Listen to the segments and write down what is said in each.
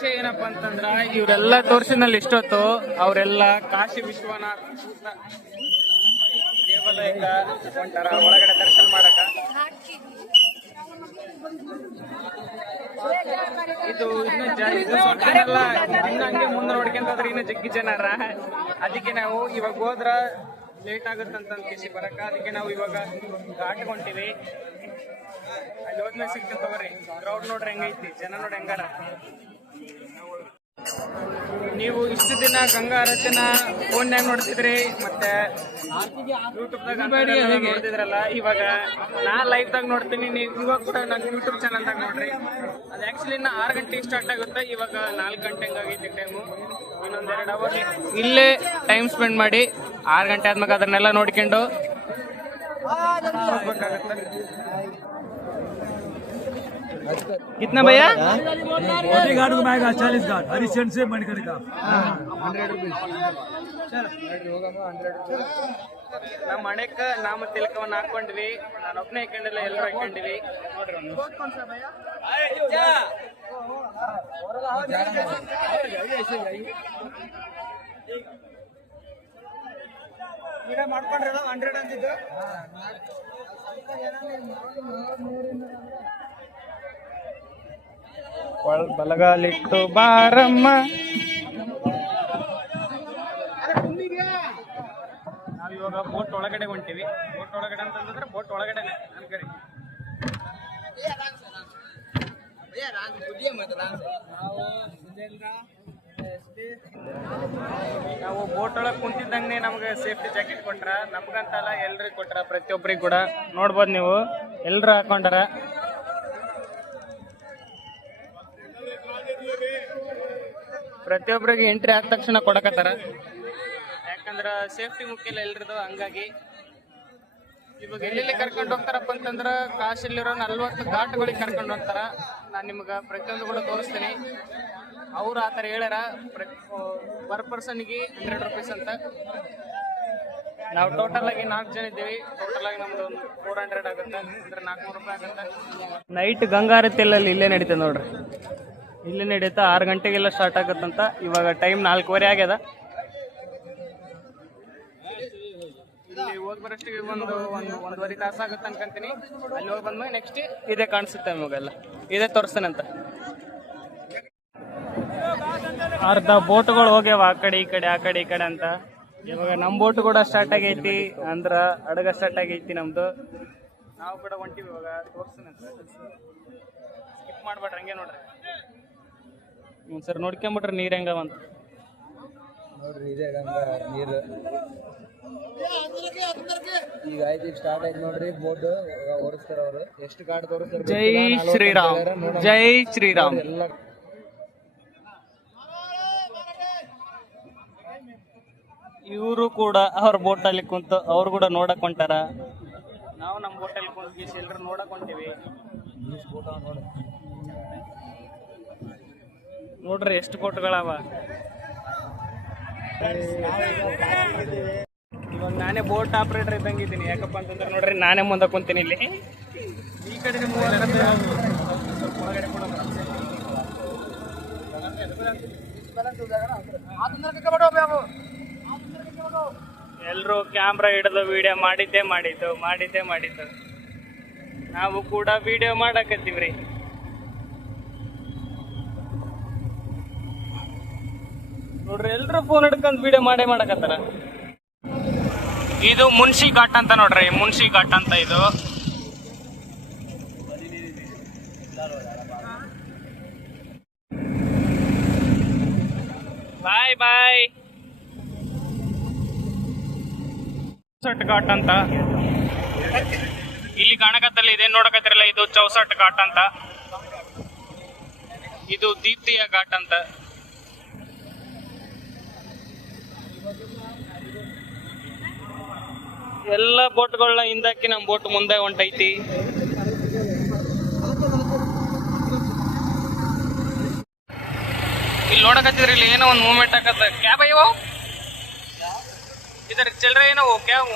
ವಿಷಯ ಏನಪ್ಪಾ ಅಂತಂದ್ರ, ಇವರೆಲ್ಲ ತೋರ್ಸಿನಲ್ಲಿ ಇಷ್ಟೊತ್ತು, ಅವರೆಲ್ಲ ಕಾಶಿ ವಿಶ್ವನಾಥ ದೇವಾಲಯಕ್ಕ ಹೊಂಟಾರ ಒಳಗಡೆ ದರ್ಶನ ಮಾಡಕ. ಇದು ಇನ್ನು ಇದು ಇನ್ನು ಹಂಗೆ ಮುಂದೆ ನೋಡ್ಕೊಂತ ಇನ್ನು ಜಗ್ಗಿ ಜನರ. ಅದಕ್ಕೆ ನಾವು ಇವಾಗ ಹೋದ್ರ ಲೇಟ್ ಆಗುತ್ತೆ ಅಂತ ಕಿಸಿ ಬರಕ ಅದಕ್ಕೆ ನಾವು ಇವಾಗ ಘಾಟ್ ಹೊಂಟಿವಿ ಅಲ್ಲಿ ಹೋದ್ಮೇಲೆ ಸಿಗ್ತೀವಿ ತಗೋರಿ. ಕ್ರೌಡ್ ನೋಡ್ರಿ ಹೆಂಗೈತಿ? ಜನ ನೋಡಿ ಹೆಂಗಾರ? ನೀವು ಇಷ್ಟು ದಿನ ಗಂಗಾ ಆರತಿನ ಫೋನ್ಯಾಗ ನೋಡ್ತಿದ್ರಿ ಮತ್ತೆ ಯೂಟ್ಯೂಬ್ದಾಗ ನೋಡ್ತಿದ್ರಲ್ಲ ಇವಾಗ ನಾ ಲೈವ್ ದಾಗ ನೋಡ್ತೀನಿ ನೀವು ಇವಾಗ ಕೂಡ ನಾನು ಯೂಟ್ಯೂಬ್ ಚಾನಲ್ದಾಗ ನೋಡ್ರಿ. ಅದು ಆಕ್ಚುಲಿ ಇನ್ನ ಆರು ಗಂಟೆಗೆ ಸ್ಟಾರ್ಟ್ ಆಗುತ್ತೆ ಇವಾಗ ನಾಲ್ಕು ಗಂಟೆ ಹಂಗಾಗೈತಿ ಟೈಮು ಇನ್ನೊಂದೆರಡು ಅವರ್ ಇಲ್ಲೇ ಟೈಮ್ ಸ್ಪೆಂಡ್ ಮಾಡಿ ಆರು ಗಂಟೆ ಆದ್ಮೇಲೆ ಅದನ್ನೆಲ್ಲ ನೋಡ್ಕೊಂಡು ಹೋಗ್ಬೇಕಾಗತ್ತೆ. कितना भैया मोदी घाट घुमाएगा चालीस घाट हरिचंद से मणिकर्णिका ನಮ್ಮ ಹಣೆಕ್ಕ ನಾಮ ತಿಲಕವನ್ನ ಹಾಕೊಂಡ್ವಿ ನಾನು ಒಬ್ಬನೇ ಹಾಕೊಂಡಿಲ್ಲ ಎಲ್ಲರೂ ಹಾಕೊಂಡಿವಿ ನೋಡ್ರಿ ಒಂದು ಮಾಡ್ಕೊಂಡ್ರಲ್ಲ ಹಂಡ್ರೆಡ್ ಅಂತಿದ್ದು ಒಳ ಬಲಗಾಲಿಟ್ಟು ಬಾರಮ್ಮ. ನಾವಿವಾಗ ಬೋಟ್ ಒಳಗಡೆ ಹೊಂಟಿವಿ. ಬೋಟ್ ಒಳಗಡೆ ಅಂತಂದ್ರೆ ಬೋಟ್ ಒಳಗಡೆನೆ. ಅನ್ಕರಿ ನಾವು ಬೋಟ್ ಒಳಗೆ ಕುಂತಿದ್ದಂಗೆ ನಮ್ಗೆ ಸೇಫ್ಟಿ ಜಾಕೆಟ್ ಕೊಟ್ರ. ನಮ್ಗಂತಲ್ಲ ಎಲ್ರಿಗೂ ಕೊಟ್ರ ಪ್ರತಿಯೊಬ್ಬರಿಗೂ ಕೂಡ. ನೋಡ್ಬೋದು ನೀವು. ಎಲ್ರು ಹಾಕೊಂಡಾರ. ಪ್ರತಿಯೊಬ್ಬರಿಗೆ ಎಂಟ್ರಿ ಆದ ತಕ್ಷಣ ಕೊಡಕತ್ತಾರ. ಯಾಕಂದ್ರ ಸೇಫ್ಟಿ ಮುಖ್ಯ ಇಲ್ಲ ಎಲ್ರದು ಹಂಗಾಗಿ ಇವಾಗ ಎಲ್ಲೆಲ್ಲಿ ಕರ್ಕೊಂಡು ಹೋಗ್ತಾರಪ್ಪ ಅಂತಂದ್ರ ಕಾಶಲ್ಲಿರೋ ನಲ್ವತ್ತು ಘಾಟ್ಗಳಿಗೆ ಕರ್ಕೊಂಡು ಹೋಗ್ತಾರ. ನಾನು ನಿಮ್ಗೆ ಪ್ರತಿಯೊಂದು ಕೂಡ ತೋರಿಸ್ತೀನಿ. ಅವ್ರು ಆ ಥರ ಹೇಳ್ಯಾರ, ಪರ್ ಪರ್ಸನ್ಗೆ ಹಂಡ್ರೆಡ್ ರುಪೀಸ್ ಅಂತ. ನಾವು ಟೋಟಲ್ ಆಗಿ ನಾಲ್ಕು ಜನ ಇದ್ದೀವಿ. ಟೋಟಲ್ ಆಗಿ ನಮ್ದು ಒಂದು ಫೋರ್ ಹಂಡ್ರೆಡ್ ಆಗುತ್ತೆ. ಅಂದ್ರೆ ನಾಲ್ಕುನೂರು ರೂಪಾಯಿ ಆಗುತ್ತೆ. ನೈಟ್ ಗಂಗಾರತಿ ತಿಲ್ಲಲ್ಲಿ ಇಲ್ಲೇ ನಡೀತದೆ ನೋಡ್ರಿ. ಇಲ್ಲೇ ನಡೀತಾ ಆರು ಗಂಟೆಗೆಲ್ಲ ಸ್ಟಾರ್ಟ್ ಆಗುತ್ತಂತ. ಇವಾಗ ಟೈಮ್ ನಾಲ್ಕೂವರೆ ಆಗ್ಯದ. ಇಲ್ಲಿ ಹೋಗಿ ಬರೋಷ್ಟಿಗೆ ಒಂದು ಒಂದು ಒಂದೂವರೆ ತಾಸು ಆಗುತ್ತೆ ಅನ್ಕೊಂತೀನಿ. ಅಲ್ಲಿ ಹೋಗಿ ಬಂದ್ಮೇಲೆ ನೆಕ್ಸ್ಟ್ ಇದೇ ಕಾಣಿಸುತ್ತೆ ನಮಗೆಲ್ಲ ಇದೇ ತೋರಿಸ್ತೇನಂತ ಅರ್ಧ ಬೋಟ್ಗಳು ಹೋಗ್ಯಾವ ಆ ಕಡೆ ಈ ಕಡೆ ಆ ಕಡೆ ಈ ಕಡೆ ಅಂತ. ಇವಾಗ ನಮ್ಮ ಬೋಟ್ ಕೂಡ ಸ್ಟಾರ್ಟ್ ಆಗೈತಿ. ಅಂದ್ರ ಹಡಗ ಸ್ಟಾರ್ಟ್ ಆಗೈತಿ ನಮ್ದು. ನಾವು ಕೂಡ ಹೊಂಟಿವಿ ಇವಾಗ. ತೋರ್ಸ್ತೇನೆ ಸ್ಕಿಪ್ ಮಾಡ್ಬೇಡ್ರಿ ಹಂಗೆ ನೋಡ್ರಿ. ಹ್ಞೂ ಸರ್ ನೋಡ್ಕೊಂಬಿಟ್ರೆ ನೀರು ಹೆಂಗವಂತ. ನೋಡ್ರಿ ಇದೆ ಗಂಗಾ ನೀರು. ಈಗ ಆಯ್ತು ಈಗ ಸ್ಟಾರ್ಟ್ ಆಯ್ತು ನೋಡ್ರಿ ಬೋಟ್ ಓಡಿಸ್ತಾರ ಅವರು ಎಷ್ಟು ಗಾಡ್ ತೋರಿಸ್ತಾರ ಜೈ ಶ್ರೀರಾಮ್. ಜೈ ಶ್ರೀರಾಮ್. ಎಲ್ಲ ಇವರು ಕೂಡ ಅವ್ರ ಅಲ್ಲಿ ಕುಂತು ಅವ್ರು ಕೂಡ ನೋಡಕ್ ಹೊಂಟಾರ. ನಾವು ನಮ್ಮ ಅಲ್ಲಿ ಕುಂತ ಎಲ್ಲರೂ ನೋಡಕ್ ಹೊಂಟಿವಿ. ನೋಡ್ರಿ ಎಷ್ಟು ಕೋಟ್ಗಳವ. ಇವಾಗ ನಾನೇ ಬೋಟ್ ಆಪರೇಟರ್ ಇದ್ದಂಗಿದ್ದೀನಿ. ಯಾಕಪ್ಪ ಅಂತಂದ್ರೆ ನೋಡ್ರಿ, ನಾನೇ ಮುಂದೆ ಕುಂತೀನಿ ಇಲ್ಲಿ. ಈ ಕಡೆ ಎಲ್ಲರೂ ಕ್ಯಾಮ್ರಾ ಹಿಡಿದು ವಿಡಿಯೋ ಮಾಡಿದ್ದೇ ಮಾಡಿದ್ದು ಮಾಡಿದ್ದೇ ಮಾಡಿದ್ದು. ನಾವು ಕೂಡ ವಿಡಿಯೋ ಮಾಡಕತ್ತೀವ್ರಿ. ನೋಡ್ರಿ, ಎಲ್ರು ಫೋನ್ ಹಿಡ್ಕೊಂಡ್ ವಿಡಿಯೋ ಮಾಡೇ ಮಾಡಕತ್ತಾರ. ಇದು ಮುನ್ಸಿ ಘಾಟ್ ಅಂತ ನೋಡ್ರಿ ಮುನ್ಸಿ ಘಾಟ್ ಅಂತ ಇದು. ಬಾಯ್ ಬಾಯ್. ಚೌಸಟ್ ಘಾಟ್ ಅಂತ. ಇಲ್ಲಿ ಕಾಣಕತ್ತಲ್ಲಿ ಇದೆ ನೋಡಕತ್ತಿರಲ್ಲ, ಇದು ಚೌಸಟ್ ಘಾಟ್ ಅಂತ. ಇದು ದೀಪ್ತಿಯ ಘಾಟ್ ಅಂತ. ಎಲ್ಲ ಬೋಟ್ಗಳನ್ನ ಹಿಂದಾಕಿ ನಮ್ಮ ಬೋಟ್ ಮುಂದೆ ಹೊಂಟೈತಿ. ಇಲ್ಲಿ ನೋಡಕತ್ತಿದ್ರಿ ಇಲ್ಲಿ ಏನೋ ಒಂದು ಮೂವ್ಮೆಂಟ್ ಆಗತ್ತ ಕ್ಯಾಬ್ ಅಯ್ಯೋ? ಇದರ ಚಿಲ್ಲರೆ ಏನೋ ಕ್ಯಾಬ್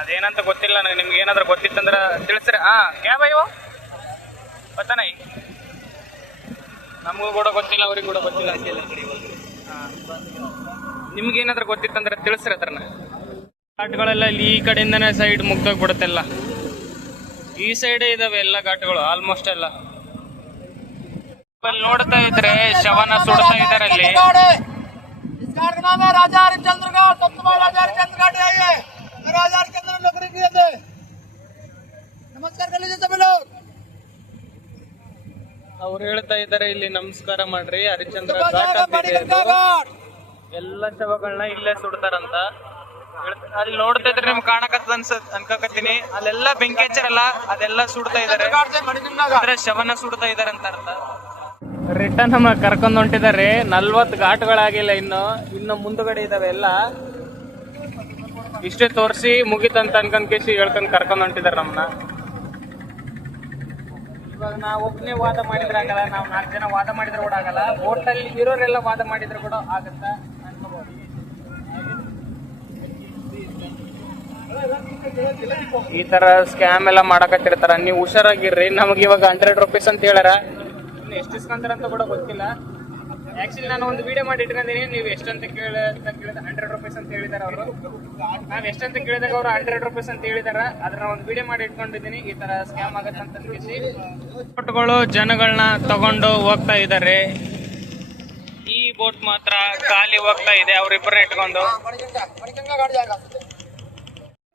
ಅದೇನಂತ ಗೊತ್ತಿಲ್ಲ ನನಗೆ. ನಿಮ್ಗೆ ಏನಾದ್ರೂ ಗೊತ್ತಿತ್ತಂದ್ರೆ ತಿಳಿಸ್ರಿ. ಹಾ ಕ್ಯಾಬ್ ಅಯ್ಯೋ? ಪತ್ತನೈ ನಮಗೂ ಕೂಡ ಗೊತ್ತಿಲ್ಲ ಅವ್ರಿಗೆ ಕೂಡ ಗೊತ್ತಿಲ್ಲ. ನಿಮ್ಗೆ ಏನಾದ್ರೂ ಗೊತ್ತಿತ್ತಂದ್ರೆ ತಿಳಿಸ್ರಿ ಅದ್ರನ್ನ. ಘಾಟ್ಗಳೆಲ್ಲ ಇಲ್ಲಿ ಈ ಕಡೆಯಿಂದನೇ ಸೈಡ್ ಮುಗ್ದೋಗ್ಬಿಡುತ್ತೆಲ್ಲ. ಈ ಸೈಡೇ ಇದಾವೆ ಎಲ್ಲ ಘಾಟ್ಗಳು ಆಲ್ಮೋಸ್ಟ್ ಎಲ್ಲ. ಅಲ್ಲಿ ನೋಡ್ತಾ ಇದ್ರೆ ಶವನ ಸುಡ್ತಾ ಇದ್ದಾರೆ ಅಲ್ಲಿ. ರಾಜಾ ಹರಿಶ್ಚಂದ್ರಗಢ ರಾಜಾ ರಾಜಾ ನಮಸ್ಕಾರ ಅವ್ರು ಹೇಳ್ತಾ ಇದ್ದಾರೆ ಇಲ್ಲಿ ನಮಸ್ಕಾರ ಮಾಡ್ರಿ ಹರಿಶ್ಚಂದ್ರ ಎಲ್ಲ ಶವಗಳನ್ನ ಇಲ್ಲೇ ಸುಡ್ತಾರಂತ. ಅಲ್ಲಿ ನೋಡ್ತಾ ಇದ್ರೆ ನಿಮ್ಗೆ ಕಾಣಕತ್ತ ಅನ್ಸತ್ ಅನ್ಕಕತ್ತೀನಿ. ಅಲ್ಲೆಲ್ಲ ಬೆಂಕಿ ಅಲ್ಲ ಅದೆಲ್ಲ ಸುಡ್ತಾ ಇದಾರೆ. ಅಂದ್ರೆ ಶವನ ಸುಡ್ತಾ ಇದಾರೆ ಅಂತ ಅರ್ಥ. ರಿಟರ್ನ್ ನಮ್ಮ ಕರ್ಕೊಂಡ್ ಹೊಂಟಿದಾರೆ. ನಲ್ವತ್ ಘಾಟ್ಗಳಾಗಿಲ್ಲ ಇನ್ನು. ಇನ್ನು ಮುಂದುಗಡೆ ಇದಾವೆ ಎಲ್ಲ. ಇಷ್ಟೇ ತೋರಿಸಿ ಮುಗಿತಂತ ಅನ್ಕೊಂಡ್ ಕೇಸಿ ಹೇಳ್ಕೊಂಡ್ ಕರ್ಕೊಂಡ್ ಹೊಂಟಿದಾರೆ ನಮ್ಮನ್ನ ಇವಾಗ ನಾವು ಒಬ್ಬನೇ ವಾದ ಮಾಡಿದ್ರೆ ಆಗಲ್ಲ, ನಾವು ನಾಲ್ಕು ಜನ ವಾದ ಮಾಡಿದ್ರೆ ಕೂಡ ಆಗಲ್ಲ. ಓಟಲ್ಲಿ ಇರೋರೆಲ್ಲ ವಾದ ಮಾಡಿದ್ರೆ ಕೂಡ ಆಗತ್ತ ಈ ತರ ಸ್ಕ್ಯಾಮ್ ಎಲ್ಲ ಮಾಡಕತ್ತಿರ್ತಾರ. ನೀವು ಹುಷಾರಾಗಿರ್ರಿ. ನಮಗೆ ಇವಾಗ ಹಂಡ್ರೆಡ್ ರುಪೀಸ್ ಅಂತ ಹೇಳಾರ ಇನ್ನು ಎಷ್ಟು ಇಸ್ಕೊಂತಾರ ಅಂತ ಕೂಡ ಗೊತ್ತಿಲ್ಲ. ಆಕ್ಚುಲಿ ನಾನು ಒಂದು ವಿಡಿಯೋ ಮಾಡಿ ಇಟ್ಕೊಂಡಿದ್ದೀನಿ ನೀವು ಎಷ್ಟಂತ ಕೇಳಿದ ಕೇಳಿದ ಹಂಡ್ರೆಡ್ ರುಪೀಸ್ ಅಂತ ಹೇಳಿದಾರೆ ಅವರು. ನಾವು ಎಷ್ಟಂತ ಕೇಳಿದಾಗ ಅವರು ಹಂಡ್ರೆಡ್ ರುಪೀಸ್ ಅಂತ ಹೇಳಿದಾರೆ. ಅದನ್ನ ಒಂದು ವಿಡಿಯೋ ಮಾಡಿ ಇಟ್ಕೊಂಡಿದ್ದೀನಿ. ಈ ತರ ಸ್ಕ್ಯಾಮ್ ಆಗತ್ತೆ ಅಂತ ತಿಳಿಸಿ ಬೋಟ್ಗಳು ಜನಗಳನ್ನ ತಗೊಂಡು ಹೋಗ್ತಾ ಇದ್ದಾರೆ ಈ ಬೋಟ್ ಮಾತ್ರ ಖಾಲಿ ಹೋಗ್ತಾ ಇದೆ. ಅವ್ರಿಬ್ಬರ ಇಟ್ಕೊಂಡು.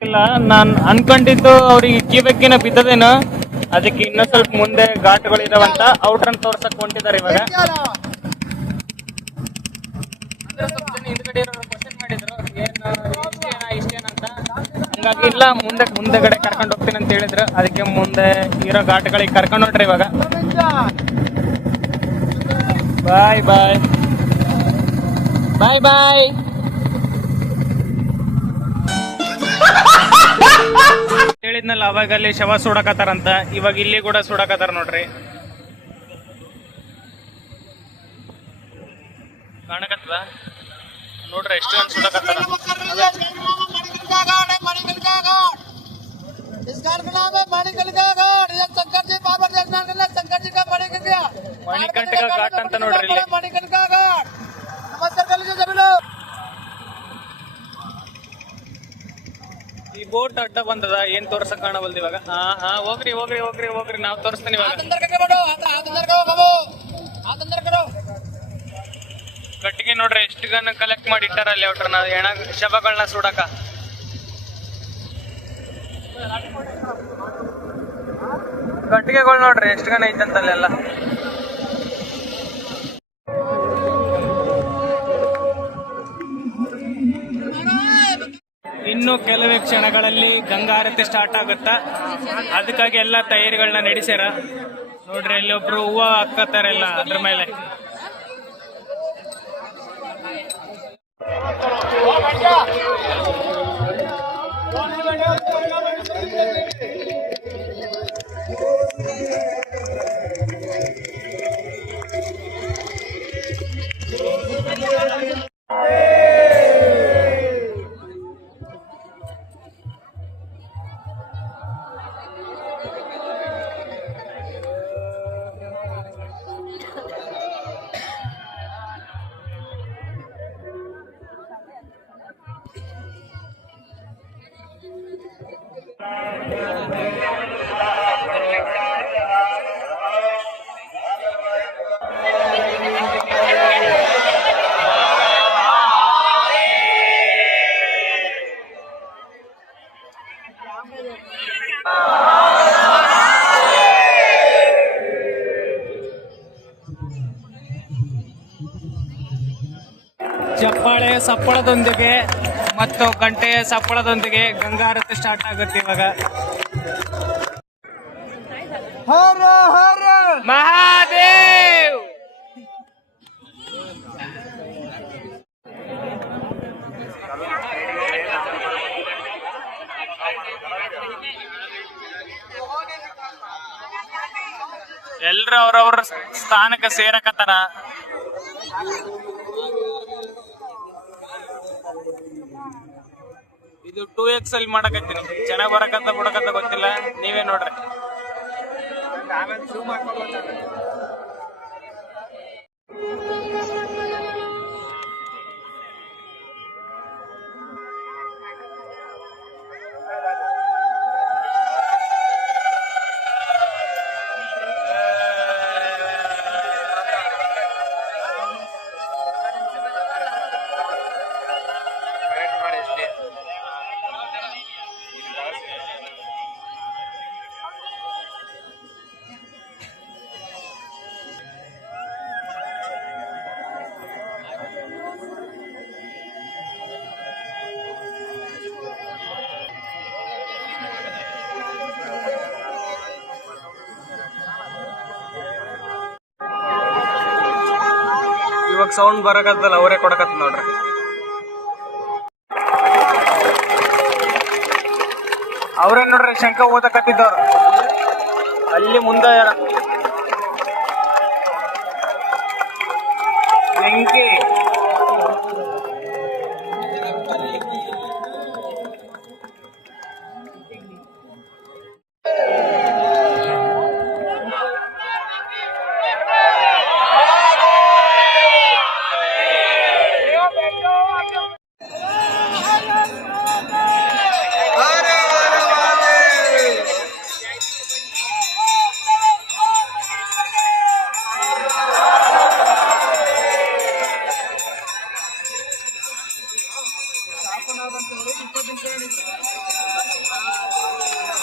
ಇಲ್ಲ, ನಾನು ಅನ್ಕೊಂಡಿದ್ದು ಅವ್ರಿಗೆ ಜೀವಕ್ಕಿನ ಬಿದ್ದದೇನು. ಅದಕ್ಕೆ ಇನ್ನೂ ಸ್ವಲ್ಪ ಮುಂದೆ ಘಾಟ್ಗಳಿದಾವಂತ. ಔಟ್ರನ್ ತೋರ್ಸಕ್ ಹೊಂಟಿದ್ದಾರೆ ಇವಾಗ. ಏನು ಹಂಗಾಗಿ ಇಲ್ಲ, ಮುಂದೆ, ಮುಂದೆಗಡೆ ಕರ್ಕೊಂಡು ಹೋಗ್ತೀನಿ ಅಂತ ಹೇಳಿದ್ರು. ಅದಕ್ಕೆ ಮುಂದೆ ಇರೋ ಘಾಟ್ಗಳಿಗೆ ಕರ್ಕೊಂಡು ಹೊಟ್ರಿ ಇವಾಗ. ಬಾಯ್ ಬಾಯ್. ಬಾಯ್ ಬಾಯ್. ಹೇಳಿದ್ನಲ್ಲ ಅವಾಗ ಅಲ್ಲಿ ಶವ ಸುಡಕತ್ತಾರಂತ. ಇವಾಗ ಇಲ್ಲಿ ಕೂಡ ಸುಡಕತ್ತಾರ ನೋಡ್ರಿ. ಕಾಣಕತ್ತದ ನೋಡ್ರಿ, ಎಷ್ಟು ಜನ ಸುಡಕತ್ತಾರ ಮಣಿಕಂಠಕ ಘಾಟ್ ಅಂತ ನೋಡ್ರಿ ಇಲ್ಲಿ. ಈ ಬೋಟ್ ಅಡ್ಡ ಬಂದದ, ಏನ್ ತೋರ್ಸಕ್ ಕಾಣಬಲ್ದಿವಾಗ ಇವಾಗ? ಹಾ ಹಾ, ಹೋಗ್ರಿ ಹೋಗ್ರಿ ಹೋಗ್ರಿ ಹೋಗ್ರಿ, ನಾವ್ ತೋರಿಸ್ತೀನಿ ಇವಾಗ. ಗನ್ ಕಲೆಕ್ಟ್ ಮಾಡಿ ಇಟ್ಟಾರ ಅಲ್ಲಿ ನಾವು ಹೆಣ ಶವಗಳನ್ನ ಸುಡಕ? ಕಟ್ಟಿಗೆಗಳು ನೋಡ್ರಿ, ಎಷ್ಟು ಗನ ಅಂತಲ್ಲ ಎಲ್ಲ ಇನ್ನು ಕೆಲವೇ ಕ್ಷಣಗಳಲ್ಲಿ ಗಂಗಾರತಿ ಸ್ಟಾರ್ಟ್ ಆಗುತ್ತಾ? ಅದಕ್ಕಾಗಿ ಎಲ್ಲ ತಯಾರಿಗಳನ್ನ ನಡೆಸ್ಯಾರ? ನೋಡ್ರಿ ಇಲ್ಲಿ ಒಬ್ರು ಹೂವ ಹಾಕತ್ತಾರೆಲ್ಲ ಅದ್ರ ಮೇಲೆ. ಹೆಬ್ಬಾಳೆ ಸಪ್ಪಳದೊಂದಿಗೆ ಮತ್ತು ಗಂಟೆಯ ಸಪ್ಪಳದೊಂದಿಗೆ ಗಂಗಾರತಿ ಸ್ಟಾರ್ಟ್ ಆಗುತ್ತೆ ಇವಾಗ. ಮಹಾದೇವ್! ಎಲ್ರು ಅವ್ರವ್ರ ಸ್ಥಾನಕ್ಕೆ ಸೇರಕತ್ತಾರ? ಇದು ಟೂ ಎಕ್ಸ್ ಅಲ್ಲಿ ಮಾಡಕತ್ತೀನಿ. ಚೆನ್ನಾಗಿ ಬರಕಂತ ಬಿಡಕತ್ತ ಗೊತ್ತಿಲ್ಲ. ನೀವೇ ನೋಡ್ರಿ. ಸೌಂಡ್ ಬರಕತ್ತಲ್ಲ ಅವರೇ ಕೊಡಕತ್ತ ನೋಡ್ರಿ. ಅವ್ರೇ ನೋಡ್ರಿ ಶಂಕ ಓದಕತ್ತಿದ್ದವ್ರು ಅಲ್ಲಿ ಮುಂದೆ ಬೆಂಕಿ.